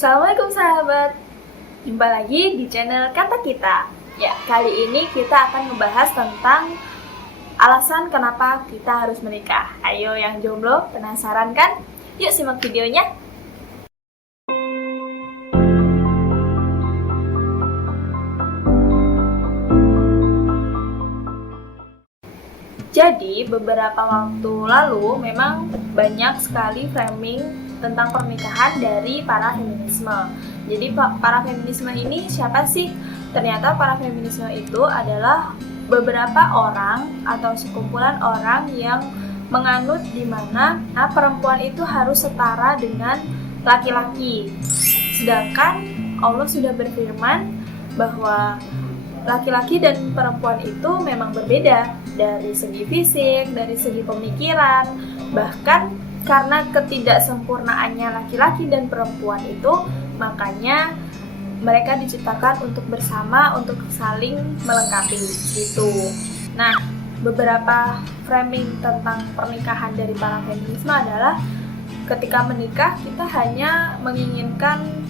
Assalamualaikum sahabat, jumpa lagi di channel Kata Kita. Ya, kali ini kita akan membahas tentang alasan kenapa kita harus menikah. Ayo yang jomblo, penasaran kan? Yuk simak videonya. Jadi, beberapa waktu lalu memang banyak sekali framing tentang pernikahan dari para feminisme. Jadi, para feminisme ini siapa sih? Ternyata para feminisme itu adalah beberapa orang atau sekumpulan orang yang menganut di mana perempuan itu harus setara dengan laki-laki. Sedangkan Allah sudah berfirman bahwa laki-laki dan perempuan itu memang berbeda dari segi fisik, dari segi pemikiran, bahkan karena ketidaksempurnaannya laki-laki dan perempuan itu, makanya mereka diciptakan untuk bersama, untuk saling melengkapi gitu. Nah, beberapa framing tentang pernikahan dari para feminisme adalah ketika menikah kita hanya menginginkan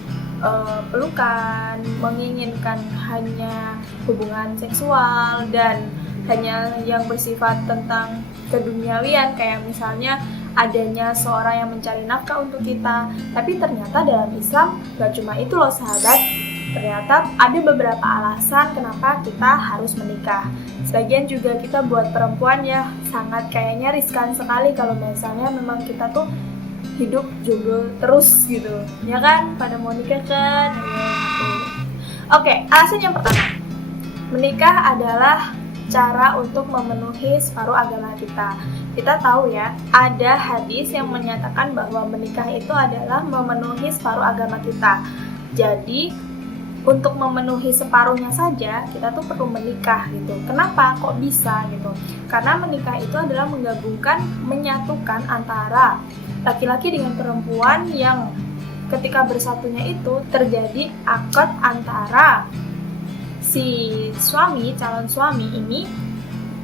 pelukan, menginginkan hanya hubungan seksual dan hanya yang bersifat tentang keduniawian, kayak misalnya adanya seorang yang mencari nafkah untuk kita. Tapi ternyata dalam Islam gak cuma itu loh sahabat, ternyata ada beberapa alasan kenapa kita harus menikah. Sebagian juga kita buat perempuan ya sangat kayaknya riskan sekali kalau misalnya memang kita tuh hidup jomblo terus gitu, ya kan? Pada mau nikah kan? Oke, alasan yang pertama, menikah adalah cara untuk memenuhi separuh agama kita. Kita tahu ya, ada hadis yang menyatakan bahwa menikah itu adalah memenuhi separuh agama kita. Jadi, untuk memenuhi separuhnya saja, kita tuh perlu menikah gitu. Kenapa? Kok bisa gitu? Karena menikah itu adalah menggabungkan, menyatukan antara laki-laki dengan perempuan yang ketika bersatunya itu terjadi akad antara si suami, calon suami ini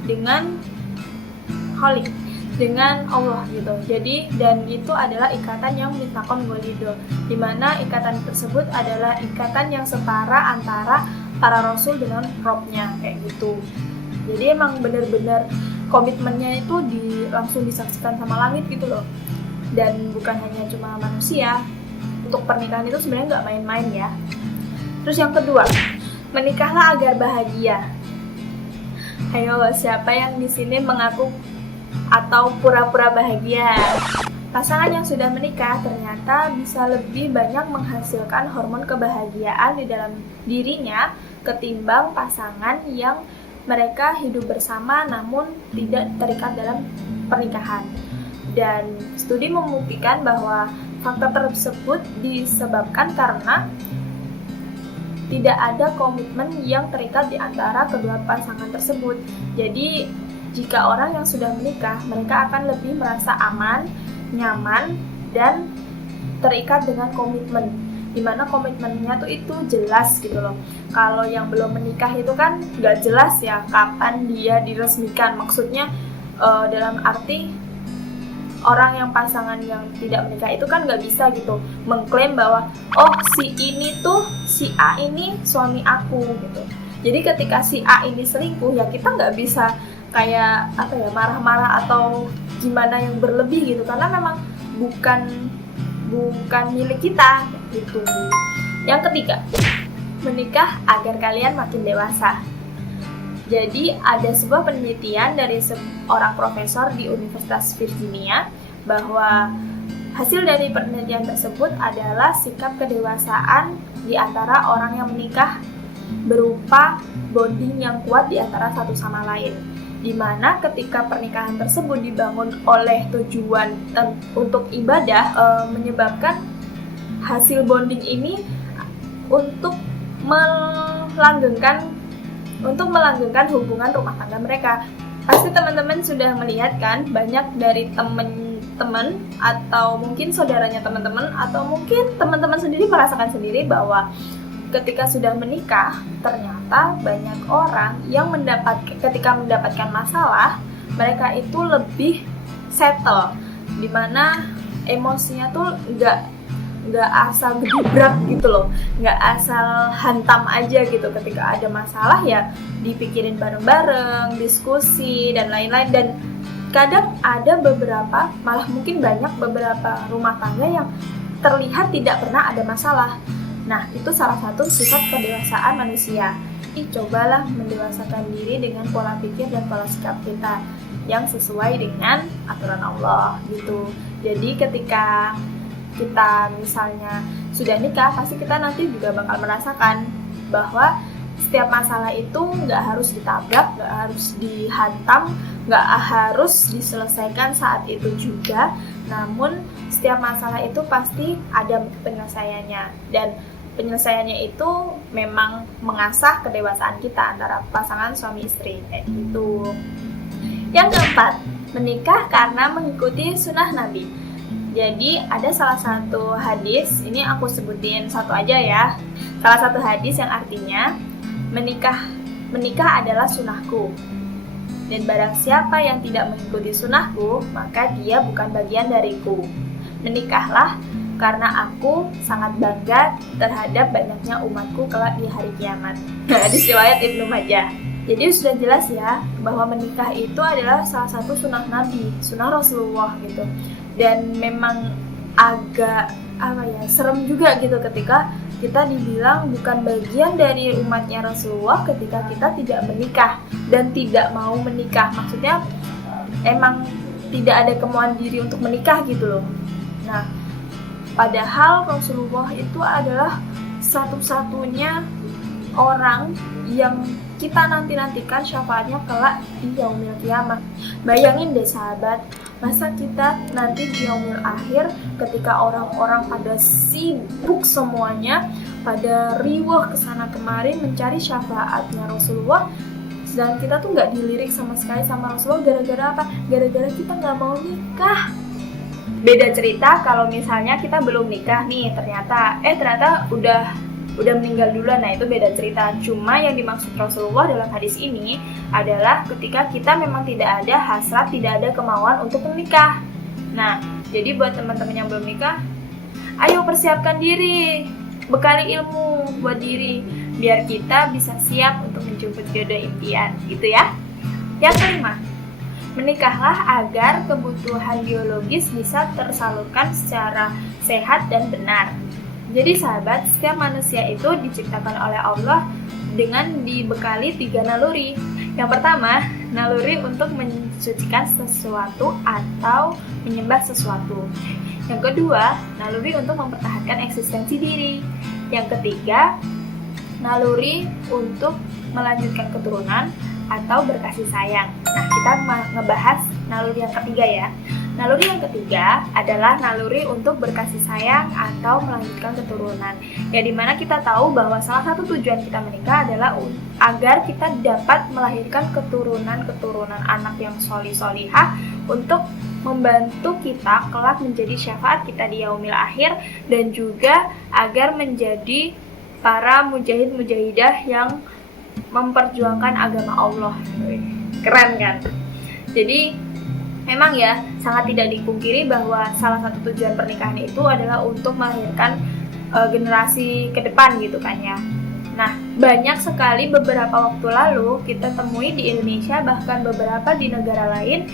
dengan Khalik, dengan Allah gitu. Jadi, dan itu adalah ikatan yang mitsaqon walido, di mana ikatan tersebut adalah ikatan yang setara antara para rasul dengan Robnya, kayak gitu. Jadi emang benar-benar komitmennya itu langsung disaksikan sama langit gitu loh. Dan bukan hanya cuma manusia. Untuk pernikahan itu sebenarnya nggak main-main ya. Terus yang kedua, menikahlah agar bahagia. Ayo, siapa yang di sini mengaku atau pura-pura bahagia? Pasangan yang sudah menikah ternyata bisa lebih banyak menghasilkan hormon kebahagiaan di dalam dirinya ketimbang pasangan yang mereka hidup bersama namun tidak terikat dalam pernikahan. Dan studi membuktikan bahwa faktor tersebut disebabkan karena tidak ada komitmen yang terikat di antara kedua pasangan tersebut. Jadi, jika orang yang sudah menikah, mereka akan lebih merasa aman, nyaman, dan terikat dengan komitmen. Dimana komitmennya tuh itu jelas gitu loh. Kalau yang belum menikah itu kan nggak jelas ya kapan dia diresmikan. Maksudnya dalam arti orang yang pasangan yang tidak menikah itu kan nggak bisa gitu mengklaim bahwa oh si ini tuh si A ini suami aku gitu. Jadi ketika si A ini selingkuh ya kita nggak bisa kayak marah-marah atau gimana yang berlebih gitu, karena memang bukan milik kita gitu. Yang ketiga, menikah agar kalian makin dewasa. Jadi ada sebuah penelitian dari seorang profesor di Universitas Virginia bahwa hasil dari penelitian tersebut adalah sikap kedewasaan di antara orang yang menikah berupa bonding yang kuat di antara satu sama lain. Dimana ketika pernikahan tersebut dibangun oleh tujuan untuk ibadah, menyebabkan hasil bonding ini untuk melanggengkan hubungan rumah tangga mereka. Pasti teman-teman sudah melihat kan, banyak dari teman-teman atau mungkin saudaranya teman-teman atau mungkin teman-teman sendiri merasakan sendiri bahwa ketika sudah menikah ternyata banyak orang yang ketika mendapatkan masalah mereka itu lebih settle, dimana emosinya tuh nggak asal gedubrak gitu loh, nggak asal hantam aja gitu. Ketika ada masalah ya dipikirin bareng-bareng, diskusi dan lain-lain. Dan kadang ada beberapa, malah mungkin banyak beberapa rumah tangga yang terlihat tidak pernah ada masalah. Nah, itu salah satu sifat kedewasaan manusia. Cobalah mendewasakan diri dengan pola pikir dan pola sikap kita yang sesuai dengan aturan Allah gitu. Jadi ketika kita misalnya sudah nikah, pasti kita nanti juga bakal merasakan bahwa setiap masalah itu nggak harus ditabrak, nggak harus dihantam, nggak harus diselesaikan saat itu juga. Namun setiap masalah itu pasti ada penyelesaiannya, dan penyelesaiannya itu memang mengasah kedewasaan kita antara pasangan suami istri kayak gitu. Yang keempat, menikah karena mengikuti sunnah Nabi. Jadi ada salah satu hadis, ini aku sebutin satu aja ya. Salah satu hadis yang artinya menikah adalah sunnahku. Dan barang siapa yang tidak mengikuti sunnahku, maka dia bukan bagian dariku. Menikahlah karena aku sangat bangga terhadap banyaknya umatku kelak di hari kiamat. Hadis riwayat Ibnu Majah. Jadi sudah jelas ya bahwa menikah itu adalah salah satu sunnah Nabi, sunnah Rasulullah gitu. Dan memang agak serem juga gitu ketika kita dibilang bukan bagian dari umatnya Rasulullah ketika kita tidak menikah dan tidak mau menikah. Maksudnya emang tidak ada kemauan diri untuk menikah gitu loh. Nah, padahal Rasulullah itu adalah satu-satunya orang yang kita nantikan syafaatnya kelak di yaumil kiamat. Bayangin deh sahabat, masa kita nanti di yaumil akhir ketika orang-orang pada sibuk semuanya, pada riwah kesana kemari mencari syafaatnya Rasulullah, sedangkan kita tuh nggak dilirik sama sekali sama Rasulullah. Gara-gara apa? Gara-gara kita nggak mau nikah. Beda cerita kalau misalnya kita belum nikah nih, ternyata udah meninggal duluan. Nah, itu beda cerita. Cuma yang dimaksud Rasulullah dalam hadis ini adalah ketika kita memang tidak ada hasrat, tidak ada kemauan untuk menikah. Nah, jadi buat teman-teman yang belum nikah, ayo persiapkan diri, bekali ilmu buat diri biar kita bisa siap untuk menjemput jodoh impian, gitu ya. Yang kelima, menikahlah agar kebutuhan biologis bisa tersalurkan secara sehat dan benar. Jadi sahabat, setiap manusia itu diciptakan oleh Allah dengan dibekali 3 naluri. Yang pertama, naluri untuk mensucikan sesuatu atau menyembah sesuatu. Yang kedua, naluri untuk mempertahankan eksistensi diri. Yang ketiga, naluri untuk melanjutkan keturunan atau berkasih sayang. Nah, kita ngebahas naluri yang ketiga ya. Naluri yang ketiga adalah naluri untuk berkasih sayang atau melanjutkan keturunan. Ya, dimana kita tahu bahwa salah satu tujuan kita menikah adalah agar kita dapat melahirkan keturunan anak yang solihah untuk membantu kita kelak menjadi syafaat kita di yaumil akhir, dan juga agar menjadi para mujahid-mujahidah yang memperjuangkan agama Allah. Keren kan? Jadi memang ya sangat tidak dipungkiri bahwa salah satu tujuan pernikahan itu adalah untuk melahirkan generasi ke depan gitu kan ya. Nah, banyak sekali beberapa waktu lalu kita temui di Indonesia, bahkan beberapa di negara lain,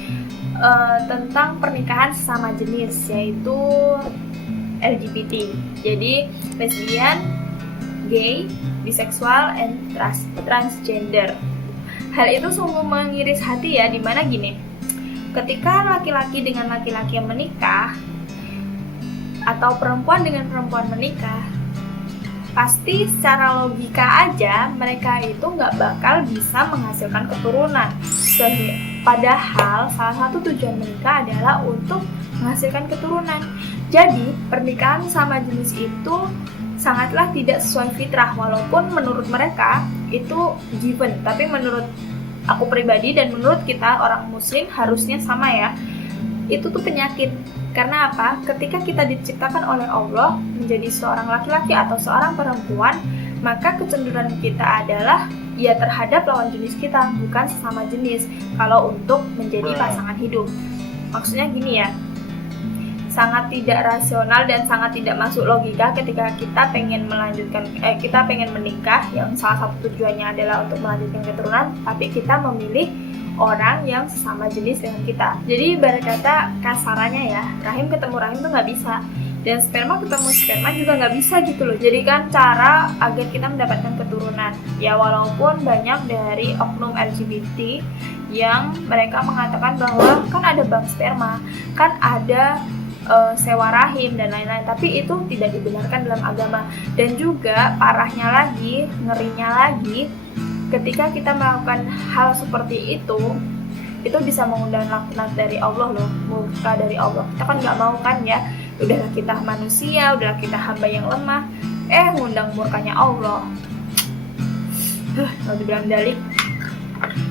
tentang pernikahan sesama jenis, yaitu LGBT. Jadi lesbian, gay, biseksual, and transgender. Hal itu sungguh mengiris hati ya, dimana gini, ketika laki-laki dengan laki-laki yang menikah atau perempuan dengan perempuan menikah, pasti secara logika aja mereka itu nggak bakal bisa menghasilkan keturunan. Padahal salah satu tujuan menikah adalah untuk menghasilkan keturunan. Jadi pernikahan sama jenis itu sangatlah tidak sesuai fitrah, walaupun menurut mereka itu given, tapi menurut aku pribadi dan menurut kita orang muslim harusnya sama ya. Itu tuh penyakit. Karena apa? Ketika kita diciptakan oleh Allah menjadi seorang laki-laki atau seorang perempuan, maka kecenderungan kita adalah ya terhadap lawan jenis kita, bukan sesama jenis. Kalau untuk menjadi pasangan hidup, maksudnya gini ya, sangat tidak rasional dan sangat tidak masuk logika ketika kita pengen menikah yang salah satu tujuannya adalah untuk melanjutkan keturunan, tapi kita memilih orang yang sesama jenis dengan kita. Jadi ibarat kata kasarannya ya, rahim ketemu rahim tuh nggak bisa, dan sperma ketemu sperma juga nggak bisa gitu loh. Jadi kan cara agar kita mendapatkan keturunan ya, walaupun banyak dari oknum LGBT yang mereka mengatakan bahwa kan ada bank sperma, kan ada sewa rahim dan lain-lain, tapi itu tidak dibenarkan dalam agama. Dan juga parahnya lagi, ngerinya lagi, ketika kita melakukan hal seperti itu bisa mengundang laknat dari Allah loh, murka dari Allah. Kita kan nggak mau kan ya, udahlah kita manusia, udahlah kita hamba yang lemah, ngundang murkanya Allah. Mau dibilang dalik.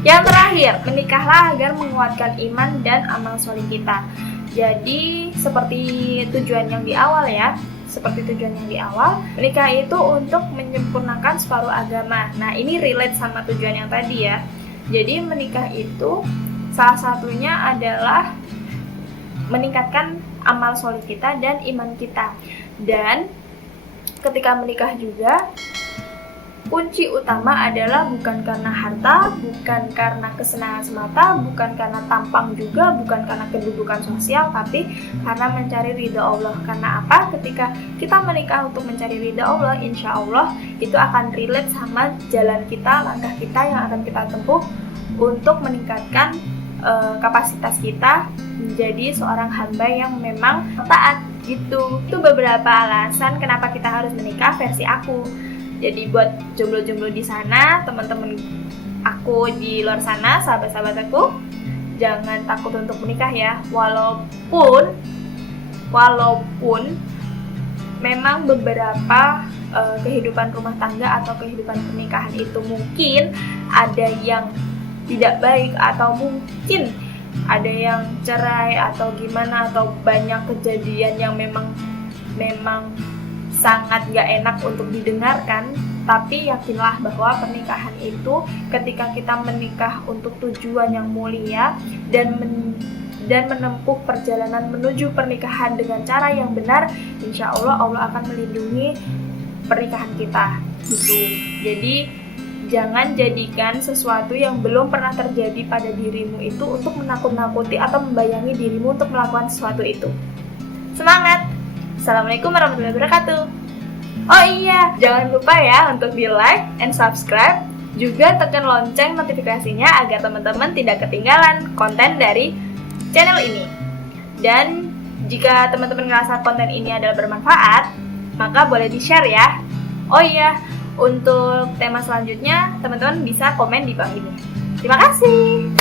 Yang terakhir, menikahlah agar menguatkan iman dan amal soleh kita. Jadi seperti tujuan yang di awal ya, menikah itu untuk menyempurnakan separuh agama. Nah ini relate sama tujuan yang tadi ya. Jadi menikah itu salah satunya adalah meningkatkan amal soleh kita dan iman kita. Dan ketika menikah juga, kunci utama adalah bukan karena harta, bukan karena kesenangan semata, bukan karena tampang juga, bukan karena kedudukan sosial, tapi karena mencari ridha Allah. Karena apa? Ketika kita menikah untuk mencari ridha Allah, insya Allah itu akan relate sama jalan kita, langkah kita yang akan kita tempuh untuk meningkatkan kapasitas kita menjadi seorang hamba yang memang taat gitu. Itu beberapa alasan kenapa kita harus menikah versi aku. Jadi buat jomblo-jomblo di sana, teman-teman aku di luar sana, sahabat-sahabat aku, jangan takut untuk menikah ya. Walaupun memang beberapa kehidupan rumah tangga atau kehidupan pernikahan itu mungkin ada yang tidak baik, atau mungkin ada yang cerai atau gimana, atau banyak kejadian yang memang sangat gak enak untuk didengarkan. Tapi yakinlah bahwa pernikahan itu ketika kita menikah untuk tujuan yang mulia dan menempuh perjalanan menuju pernikahan dengan cara yang benar, insya Allah Allah akan melindungi pernikahan kita gitu. Jadi jangan jadikan sesuatu yang belum pernah terjadi pada dirimu itu untuk menakut-nakuti atau membayangi dirimu untuk melakukan sesuatu itu. Semangat! Assalamualaikum warahmatullahi wabarakatuh. Oh iya, jangan lupa ya untuk di like and subscribe, juga tekan lonceng notifikasinya agar teman-teman tidak ketinggalan konten dari channel ini. Dan jika teman-teman ngerasa konten ini adalah bermanfaat, maka boleh di-share ya. Oh iya, untuk tema selanjutnya teman-teman bisa komen di bawah ini. Terima kasih.